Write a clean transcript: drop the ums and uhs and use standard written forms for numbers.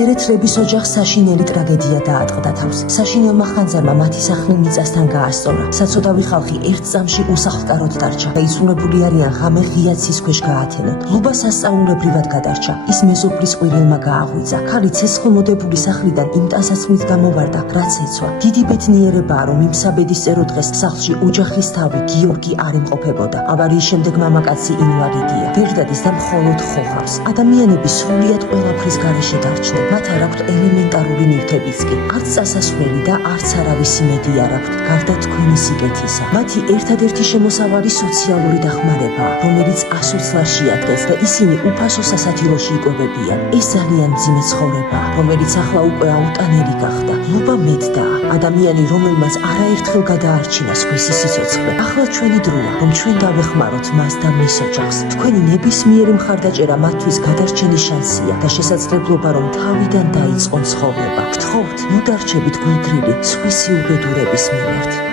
ერეთლების ოჯახს საშინელი ტრაგედია დაატყდა თავს. საშინელმა ხანძარმა მათი სახლი მიწასთან გაასწორა. საცოდავი ხალხი ერთ წამში უსახლკაროდ დარჩა და იზრუნებული არიან ღამე ღია ცის ქვეშ გაათენონ. ლუბა სასწაულებრივად გადარჩა. ის მეზობლის ყვირილმა გააღვიძა. ქალი ცეცხლმოდებული სახლიდან იმ ტანსაცმლით გამოვარდა, რაც ეცვა. დიდი ბედნიერებაა, რომ იმ საბედის წერო დღეს სახლში ოჯახის თავი გიორგი არ იმყოფებოდა. ავარიის შემდეგ მამაკაცი ინვალიდია. ვერ დადის და მხოლოდ ხოხავს. ადამიანები სრულიად ყველაფრის გარეშე დარჩნენ. მათ არ აქვთ ელემენტარული ნივთებიც კი. არც წასასვლელი და არც არავის იმედი არ აქვთ, გარდა თქვენი სიკეთისა. მათი ერთადერთი შემოსავალი სოციალური დახმარებაა, რომელიც ასოცლას შეადგენს და ისინი უფასო სასათილოში იკვებებიან. ეს ძალიან მძიმე ცხოვრებაა, რომელიც ახლა უკვე აუტანელი გახდა. ლუბა მედდაა, ადამიანი, რომელმაც არაერთხელ გადაარჩინა სხვისი სიცოცხლე. ახლა ჩვენი დროა, რომ ჩვენ დავეხმაროთ მას და მის ოჯახს. თქვენი ნებისმიერი მხარდაჭერა მათთვის გადარჩენის შანსია და შესაძლებლობა, რომ თავიდან დაიწყონ ცხოვრება. გთხოვთ, მოდარჩებით გვირგვინი სხვისი უბედურების მიმართ.